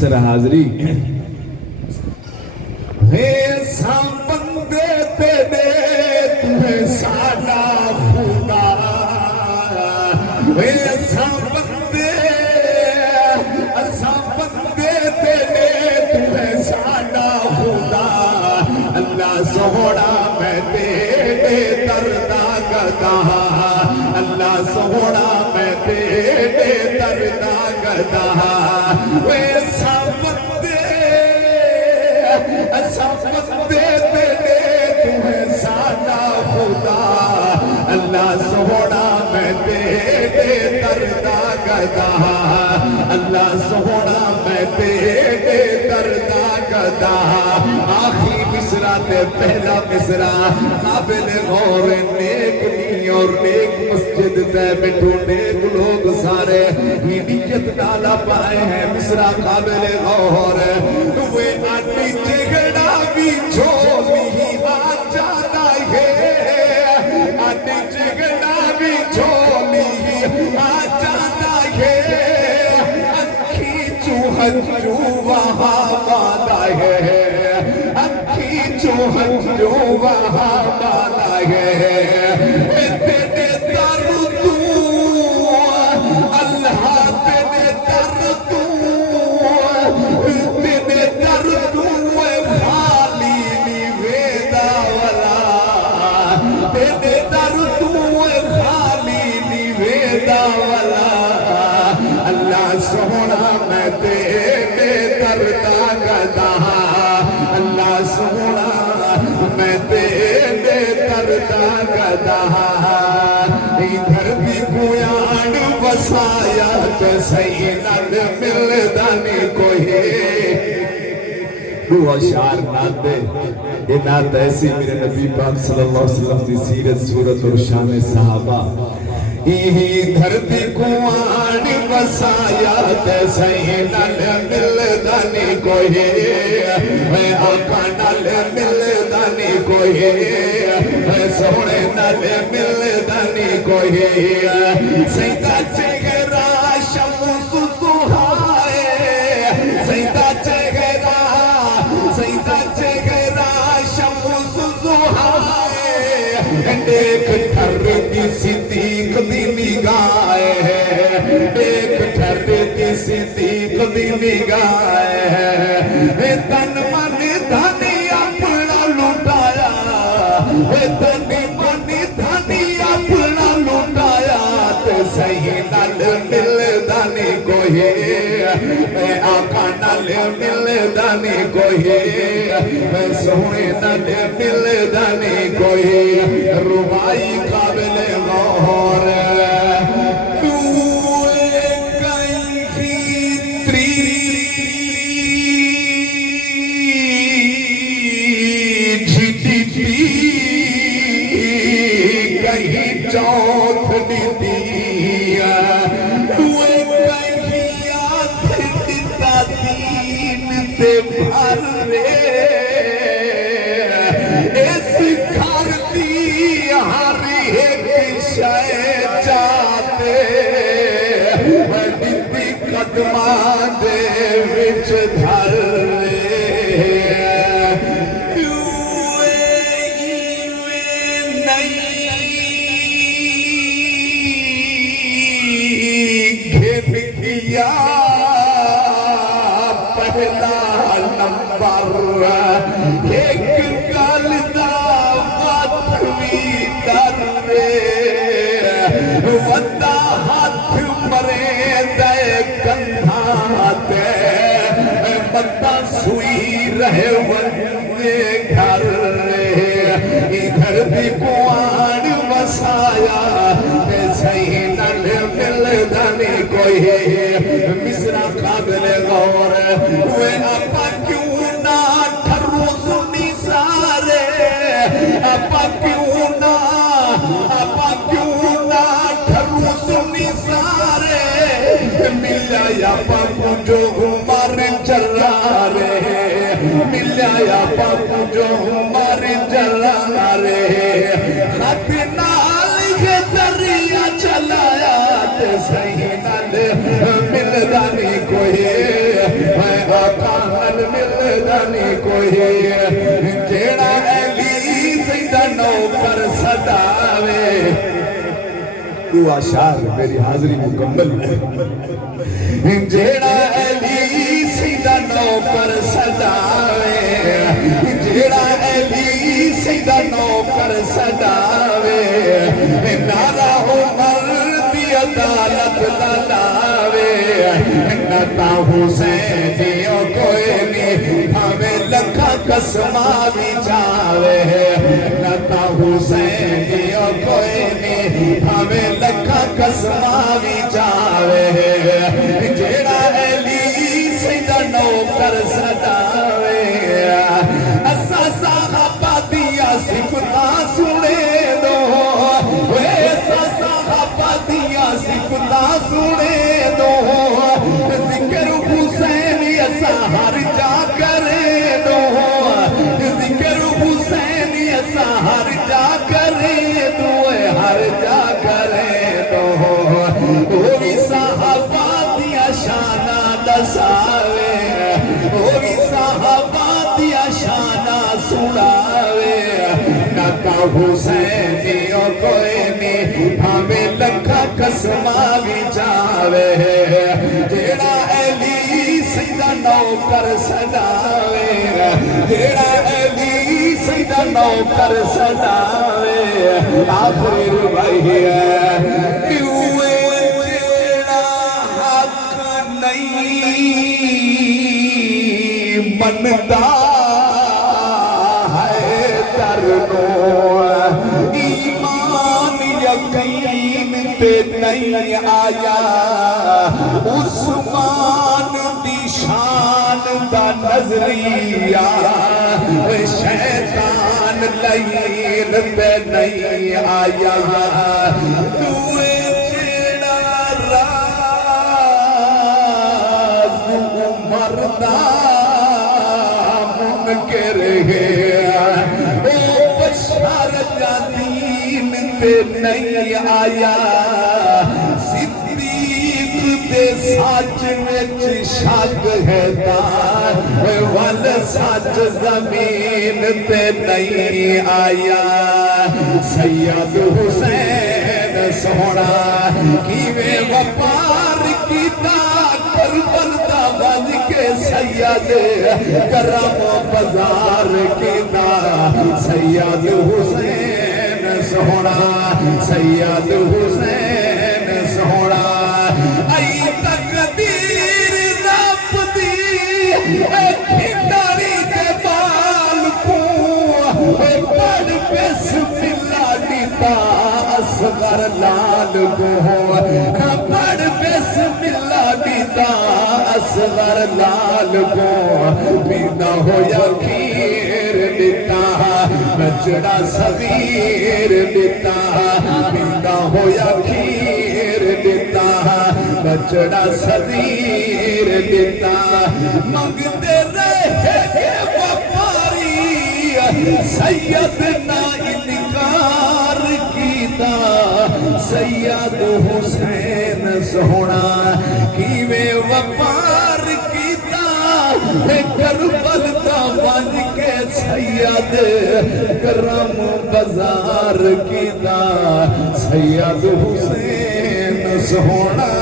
طرح حاضری بندے تیرے تمہیں ساڈا خدا بندے تیرے تمہیں ساڈا خدا اللہ سوڑا میں تیرے دردا گدا اللہ سوڑا میں تیرے دردا گدا اللہ سوڑا میں تیرے دردا گدا اللہ سوڑا میں تیرے دردا گدا آخری مصرع تے پہلا مصرع قابل غور نیک نی اور نیک مسجد تے بیٹھو نیک لوگ سارے ہی نیت ڈالا پائے ہیں مصرع قابل غور وہ آٹی جگڑا بھی چھوڑی آ جاتا ہے آٹی جگڑا بھی چھوڑی آ جاتا ہے اکھی چوہن جو وہاں بالا ہے اکھی چوہن جو وہاں بالا ہے تیرے در تو اللہ تیرے در تو تیرے در تو خالی نی ویدا والا تیرے در تو خالی نی ویدا والا اللہ سونا میں تیرے دردا گدا اللہ سونا میں تیرے دردا گدا ادھر بھی کویان وسایا تو سینت ملدانی کوئی دو اشعار نات دے یہ نات ایسی میرے نبی پاک صلی اللہ علیہ وسلم کی سیرت صورت اور شان صحابہ دھرتی کوان وسایا تے سینت ملدانی کوئی میں آقا نال ملدانی کوئی سونے نال ملدانی کوئی سیدہ چہرہ شمس سہائے سیدہ چہرہ شمس سہائے ایک ٹھر دی صدیق دی نگاہ ہے ایک ٹھر دی صدیق دی نگاہ ہے تن من دھنی اپنا لٹایا تن من دھنی اپنا لٹایا تے صحیح نال ملدانی کوئی آقا نال ملدانی کوئی سونے نال ملدانی کوئی روائی قابل غور چوتھ دیا دین تے بھر رے اس گھر دی ہر ایک شے چاہتے بڑی قدماں دے وچ دھر پہلا نمبر ایک گل دا واتوی در ودا ہاتھ مرے دے کندھا تے بندہ سوئی رہے وندے گھر ادھر بھی کوان وسایا تے صحیح نال ملدانی کوئی مصرع قابل غور وہ اپا کیوں نہ ٹھرو سنی سارے اپا کیوں نہ ٹھرو سنی سارے ملا یا پاپو جو مر چلا رے ملا یا پاپو جو مر چلا رے خط نال یہ دریا چلایا تے صحیح نال ملدانی کوئی نہیں کوئی جیڑا علی سیدہ نوکر صداوے دعا شاہ میری حاضری مکمل ہے جیڑا علی سیدہ نوکر صداوے جیڑا علی سیدہ نوکر صداوے نارا عمر دی عدالت لاوے نتا حسینیوں کوئی نہیں ہمیں لکھا قسمہ بھی جاوے نتا حسینیوں کوئی نہیں ہمیں لکھا قسمہ بھی جاوے جیڑا علی سیدہ نوکر صداوے اسا صحابہ دیا صفتہ سنے دو ایسا صحابہ دیا صفتہ سنے دو ذکر حسین ایسا ہر جا کرے دو ذکر حسین ایسا ہر جا کرے دو ہر جا کرے دو وہ بھی صحابہ دیا شانہ دساوے وہ بھی صحابہ دیا شانہ سناوے نتا حسینیوں کوئی نہیں ہمیں لکھا قسمہ بھی جاوے جیڑا علی سیدہ نوکر صداوے جیڑا علی سیدہ نوکر صداوے آخری ربائی ہے جیڑا حق نہیں مندا ہے درنو ایمان یقین تے نہیں آیا عثمان دی شان دا نظریہ شیطان لین تے نہیں آیا دوئے جیڑا راز عمر دا منکر ہے او بشارت دین تے نہیں آیا صدیق دے ساچ وچ شک ہے دار ول سچ زمین تے نہیں آیا سید حسین سونا کیویں وپار کیتا کربل دا بن کے سید کرم بازار کیتا سید حسین سونا سید حسین سونا ای تقدیر رب دی اے کھنڈاری دے بال کو اے پڑھ بسم اللہ دیتا اصغر لال کو پڑھ بسم اللہ دیتا اصغر لال کو پیدا ہویا کھیر دیتا بچڑا صغیر دیتا پیدا ہویا کھیر دیتا بچڑا صغیر دیتا منگتے رہے وپاری سید نہ انکار کیتا سید حسین سونا کیویں وپار کیتا کربل دا بن کے سید کرم بازار کیتا سید حسین سونا